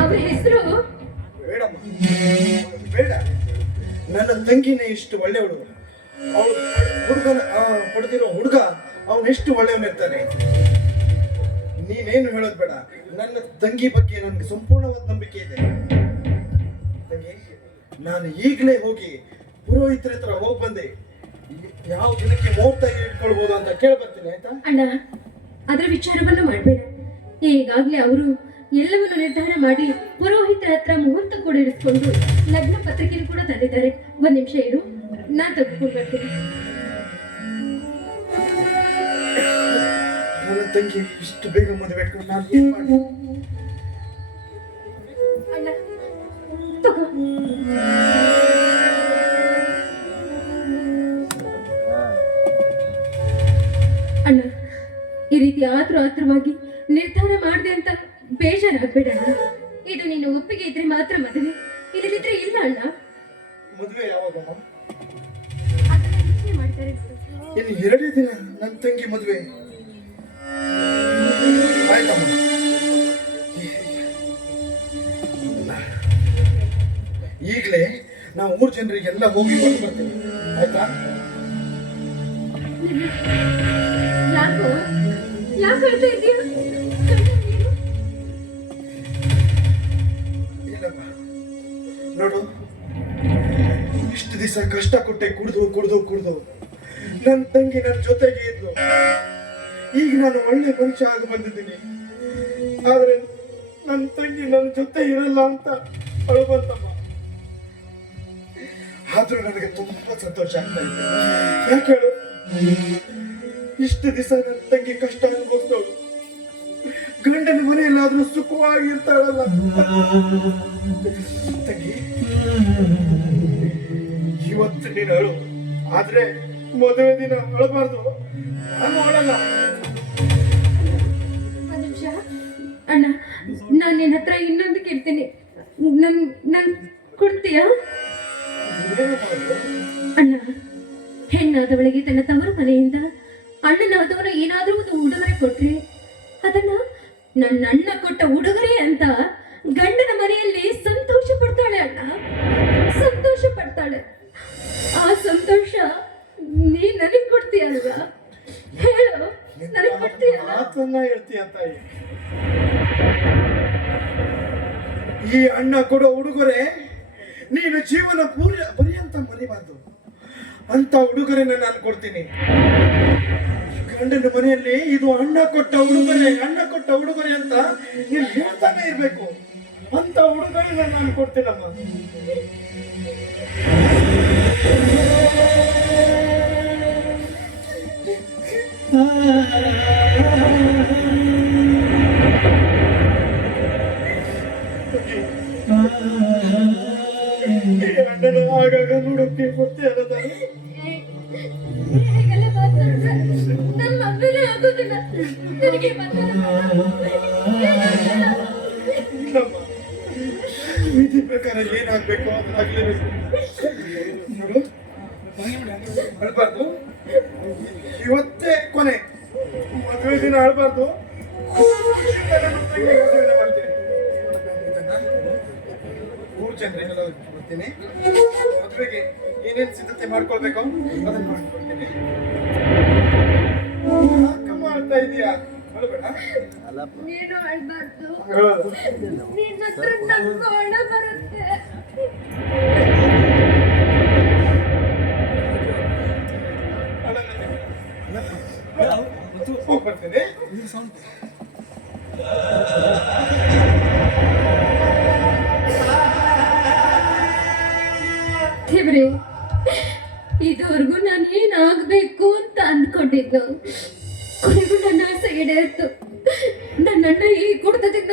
ಅವರ ಹೆಸರು ಬೇಡಮ್ಮ, ಬೇಡ. ನನ್ನ ತಂಗಿನೇ ಇಷ್ಟು ಒಳ್ಳೆಯವಳು. ಅವಳು ಹುಡುಗನ ಪಡೆದಿರೋ ಹುಡುಗ ಅವನೆಷ್ಟು ಒಳ್ಳೆಯವನಿರ್ತಾನೆ. ನೀನೇನು ಹೇಳೋದು ಬೇಡ. ನನ್ನ ತಂಗಿ ಬಗ್ಗೆ ನನಗೆ ಸಂಪೂರ್ಣವಾದ ನಂಬಿಕೆ ಇದೆ. ತಂಗಿ, ನಾನು ಈಗಲೇ ಹೋಗಿ ಪುರೋಹಿತರ ಹತ್ರ ಹೋಗಿ ಬಂದೆ. ಯಾವ ದಿನಕ್ಕೆ ಮುಹೂರ್ತ ಇಟ್ಕೊಳ್ಬೋದು ಅಂತ ಕೇಳ್ಬರ್ತೀನಿ, ಆಯ್ತಾ? ಅಣ್ಣ, ಅದರ ವಿಚಾರವನ್ನು ಮಾಡಬೇಡ. ಈಗಾಗಲೇ ಅವರು ಎಲ್ಲವನ್ನು ನಿರ್ಧಾರ ಮಾಡಿ ಪುರೋಹಿತರ ಹತ್ರ ಮುಹೂರ್ತ ಕೂಡ ಇರಿಸ್ಕೊಂಡು ಲಗ್ನ ಪತ್ರಿಕೆ ಕೂಡ ತಂದಿದ್ದಾರೆ. ಒಂದ್ ನಿಮಿಷ ಇರು, ನಾನ್ ತೆಗೆದುಕೊಂಡು ಬರ್ತೀನಿ. ನನ್ನ ತಂಗಿ ಇಷ್ಟು ಬೇಗ ಮದುವೆ ಇಟ್ಕೊಂಡು ನಾನು ಏನ್ ಮಾಡಿ? ಅಣ್ಣ ತಗೋ. ಅಣ್ಣ, ಈ ರೀತಿ ಆತುರವಾಗಿ ನಿರ್ಧಾರ ಮಾಡಿದೆ ಅಂತ ಬೇಜಾರಾಗಬೇಡಣ್ಣ. ಇದು ನಿನ್ನ ಒಪ್ಪಿಗೆ ಇದ್ರೆ ಮಾತ್ರ ಮದುವೆ, ಇಲ್ಲದಿದ್ರೆ ಇಲ್ಲ ಅಣ್ಣ. ಮದುವೆ ಯಾವಾಗಮ್ಮ? ಅದನ್ನ ನಿಶ್ಚಯ ಮಾಡ್ತಾರೆ ನೋಡು. ಇನ್ನು 2 ದಿನ ನನ್ನ ತಂಗಿ ಮದುವೆ. ಆಯ್ತಮ್ಮ, ಈಗಲೇ ನಾವು 3 ಜನರಿಗೆಲ್ಲ ಹೋಗಿ ಬರ್ತೀನಿ, ಆಯ್ತಾ? ಯಾಕೋ ಹೇಳ್ತಾ ಇದೀಯ? ಇಲ್ಲಮ್ಮ, ನೋಡು, ಇಷ್ಟು ದಿವಸ ಕಷ್ಟ ಕೊಟ್ಟೆ, ಕುಡ್ದು ನನ್ನ ತಂಗಿ ನನ್ನ ಜೊತೆಗೆ ಇದ್ಲು. ಈಗ ನಾನು ಒಳ್ಳೆ ಮನುಷ್ಯ ಆಗಿ ಬಂದಿದ್ದೀನಿ. ಆದ್ರೆ ನನ್ನ ತಂಗಿ ನನ್ನ ಜೊತೆ ಇರಲ್ಲ ಅಂತ ಅಳುವಂತಮ್ಮ. ಆದ್ರೂ ನನಗೆ ತುಂಬಾ ಸಂತೋಷ ಆಗ್ತಾ ಇದೆ. ಯಾಕೆ ಹೇಳು? ಇಷ್ಟು ದಿವಸ ನನ್ನ ತಂಗಿ ಕಷ್ಟ ಅನುಭವಿಸಿದವಳು ಗಂಡನ ಮನೆಯಲ್ಲಾದ್ರೂ ಸುಖವಾಗಿರ್ತಾಳಲ್ಲ. ತಂಗಿ, ಇವತ್ತು ನೀನು ಅಳು, ಆದ್ರೆ ಮದುವೆ ದಿನ ಅಳಬಾರ್ದು. ನಾನು ಅಳಲ್ಲ. ಒಂದ್ ನಿಮಿಷ ಅಣ್ಣ, ನಾನು ನಿನ್ನ ಹತ್ರ ಇನ್ನೊಂದು ಕೇಳ್ತೀನಿ. ನನ್ ಕೊಡ್ತೀಯಾ ಅಣ್ಣ? ಹೆಣ್ಣಾದವಳಿಗೆ ತನ್ನ ತವರು ಮನೆಯಿಂದ ಅಣ್ಣನಾದವನು ಏನಾದ್ರೂ ಒಂದು ಉಡುಗೊರೆ ಕೊಟ್ರೆ ಅದನ್ನ ನನ್ನ ಅಣ್ಣ ಕೊಟ್ಟ ಉಡುಗೊರೆ ಅಂತ ಗಂಡನ ಮನೆಯಲ್ಲಿ ಸಂತೋಷ ಪಡ್ತಾಳೆ ಅಣ್ಣ, ಸಂತೋಷ ಪಡ್ತಾಳೆ. ಆ ಸಂತೋಷ ನೀ ನನಗೆ ಕೊಡ್ತೀಯ ಅಲ್ವಾ? ಹೇಳು, ನನಗೆ ಕೊಡ್ತೀಯ? ಮಾತನ್ನ ಹೇಳ್ತೀಯ ತಾಯಿ. ಈ ಅಣ್ಣ ಕೊಡೋ ಉಡುಗೊರೆ ನೀನು ಜೀವನ ಪರ್ಯಂತ ಮರಿಬಾರ್ದು ಅಂತ ಉಡುಗೊರೆನ ನಾನು ಕೊಡ್ತೀನಿ. ಗಂಡನ ಮನೆಯಲ್ಲಿ ಇದು ಅಣ್ಣ ಕೊಟ್ಟ ಉಡುಗೊರೆ ಅಂತ ನೀನು ಹೇಳ್ತಾನೆ ಇರ್ಬೇಕು. ಅಂತ ಉಡುಗೊರೆನ ನಾನು ಕೊಡ್ತೀನಮ್ಮ. ಅಣ್ಣನ ಆಗಾಗ ನೋಡೋಕೆ ಗೊತ್ತೇ ಅಲ್ಲದ. ನಮ್ಮ ಮಗನೇ ಆಗೋದಿಲ್ಲ ನನಗೆ. ಇಲ್ಲಮ್ಮ, ವಿಧಿ ಪ್ರಕಾರ ಏನಾಗ್ಬೇಕು ಅದಾಗ್ಲೇಬೇಕು. ನೋಡು, ಅಳ್ಬಾರ್ದು. ಇವತ್ತೇ ಕೊನೆ ಮದುವೆ ದಿನ ಅಳ್ಬಾರ್ದು. ಜನರೆಲ್ಲ ಬರ್ತೀನಿ. ಮದುವೆಗೆ ಏನೇನು ಸಿದ್ಧತೆ ಮಾಡ್ಕೊಳ್ಬೇಕು ಅದನ್ನ ಮಾಡ್ಕೊಳ್ತೀನಿ. ಮಾಡ್ತಾ ಇದೀಯಾ? ಅಳ್ಬೇಡ. ನೀನು ಅಳ್ಬಾರ್ದು. ನಿನ್ನ ಹತ್ರ ನಂಗೂ ಅಳ ಬರುತ್ತೆ. ಬರ್ತೀನಿ. ದೇವ್ರೆ, ಇದುವರೆಗೂ ನಾನು ಏನಾಗಬೇಕು ಅಂತ ಅಂದ್ಕೊಂಡಿದ್ದು ಕೊನೆಗೂ ನನ್ನ ಆಸೆ ಈಡೇರಿತು. ನನ್ನನ್ನ ಈ ಕುಡಿತದಿಂದ